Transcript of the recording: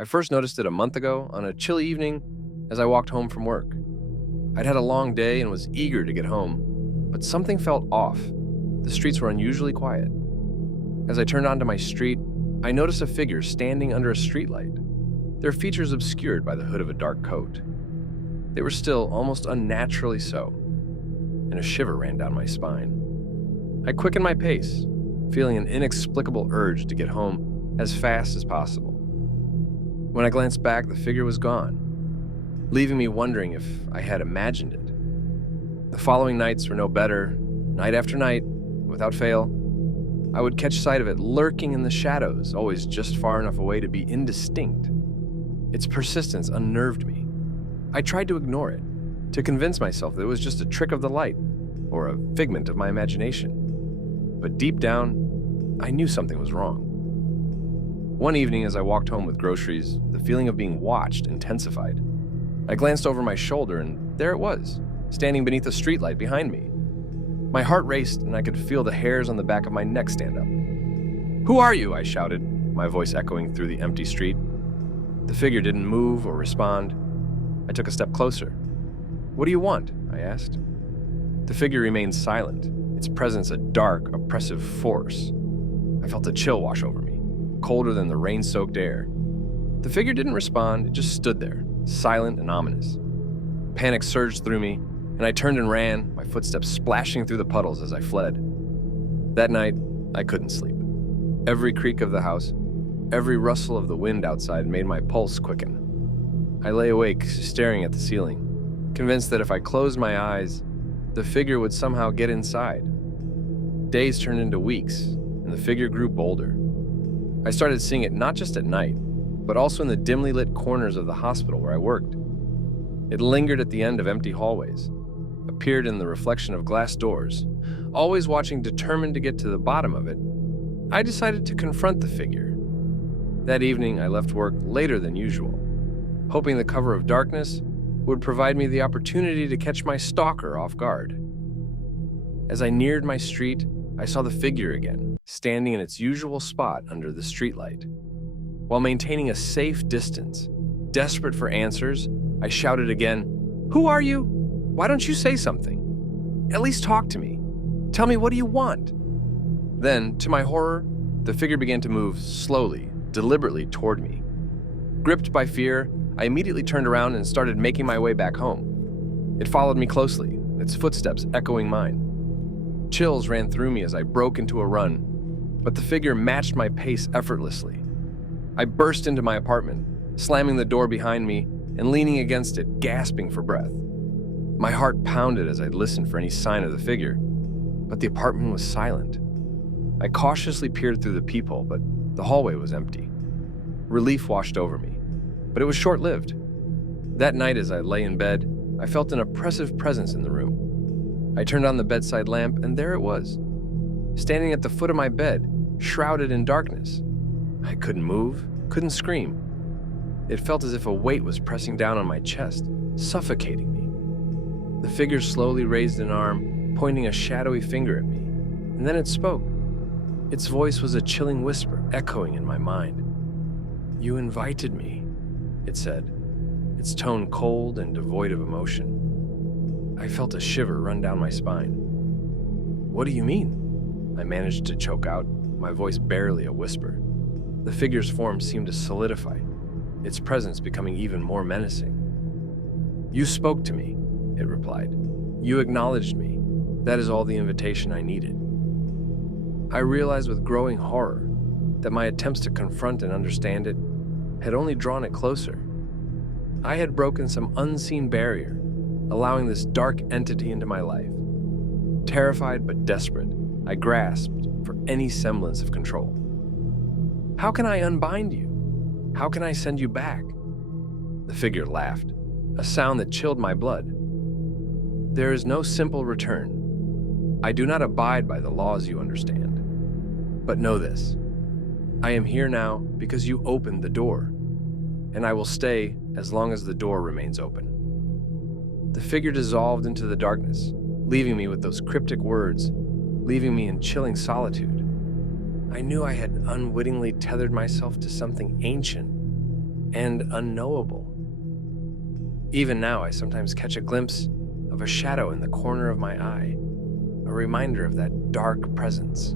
I first noticed it a month ago on a chilly evening as I walked home from work. I'd had a long day and was eager to get home, but something felt off. The streets were unusually quiet. As I turned onto my street, I noticed a figure standing under a streetlight, their features obscured by the hood of a dark coat. They were still almost unnaturally so, and a shiver ran down my spine. I quickened my pace, feeling an inexplicable urge to get home as fast as possible. When I glanced back, the figure was gone, leaving me wondering if I had imagined it. The following nights were no better. Night after night, without fail, I would catch sight of it lurking in the shadows, always just far enough away to be indistinct. Its persistence unnerved me. I tried to ignore it, to convince myself that it was just a trick of the light, or a figment of my imagination. But deep down, I knew something was wrong. One evening, as I walked home with groceries, the feeling of being watched intensified. I glanced over my shoulder, and there it was, standing beneath a streetlight behind me. My heart raced, and I could feel the hairs on the back of my neck stand up. "Who are you?" I shouted, my voice echoing through the empty street. The figure didn't move or respond. I took a step closer. "What do you want?" I asked. The figure remained silent, its presence a dark, oppressive force. I felt a chill wash over me, colder than the rain-soaked air. The figure didn't respond, it just stood there, silent and ominous. Panic surged through me, and I turned and ran, my footsteps splashing through the puddles as I fled. That night, I couldn't sleep. Every creak of the house, every rustle of the wind outside made my pulse quicken. I lay awake, staring at the ceiling, convinced that if I closed my eyes, the figure would somehow get inside. Days turned into weeks, and the figure grew bolder. I started seeing it not just at night, but also in the dimly lit corners of the hospital where I worked. It lingered at the end of empty hallways, appeared in the reflection of glass doors. Always watching, determined to get to the bottom of it, I decided to confront the figure. That evening, I left work later than usual, hoping the cover of darkness would provide me the opportunity to catch my stalker off guard. As I neared my street, I saw the figure again, standing in its usual spot under the streetlight. While maintaining a safe distance, desperate for answers, I shouted again, "Who are you? Why don't you say something? At least talk to me. Tell me, what do you want?" Then, to my horror, the figure began to move slowly, deliberately toward me. Gripped by fear, I immediately turned around and started making my way back home. It followed me closely, its footsteps echoing mine. Chills ran through me as I broke into a run, but the figure matched my pace effortlessly. I burst into my apartment, slamming the door behind me and leaning against it, gasping for breath. My heart pounded as I listened for any sign of the figure, but the apartment was silent. I cautiously peered through the peephole, but the hallway was empty. Relief washed over me, but it was short-lived. That night, as I lay in bed, I felt an oppressive presence in the room. I turned on the bedside lamp, and there it was, standing at the foot of my bed, shrouded in darkness. I couldn't move, couldn't scream. It felt as if a weight was pressing down on my chest, suffocating me. The figure slowly raised an arm, pointing a shadowy finger at me, and then it spoke. Its voice was a chilling whisper, echoing in my mind. "You invited me," it said, its tone cold and devoid of emotion. I felt a shiver run down my spine. "What do you mean?" I managed to choke out, my voice barely a whisper. The figure's form seemed to solidify, its presence becoming even more menacing. "You spoke to me," it replied. "You acknowledged me. That is all the invitation I needed." I realized with growing horror that my attempts to confront and understand it had only drawn it closer. I had broken some unseen barrier, allowing this dark entity into my life. Terrified but desperate, I grasped for any semblance of control. "How can I unbind you? How can I send you back?" The figure laughed, a sound that chilled my blood. "There is no simple return. I do not abide by the laws you understand. But know this, I am here now because you opened the door, and I will stay as long as the door remains open." The figure dissolved into the darkness, leaving me with those cryptic words, leaving me in chilling solitude. I knew I had unwittingly tethered myself to something ancient, and unknowable. Even now, I sometimes catch a glimpse of a shadow in the corner of my eye, a reminder of that dark presence.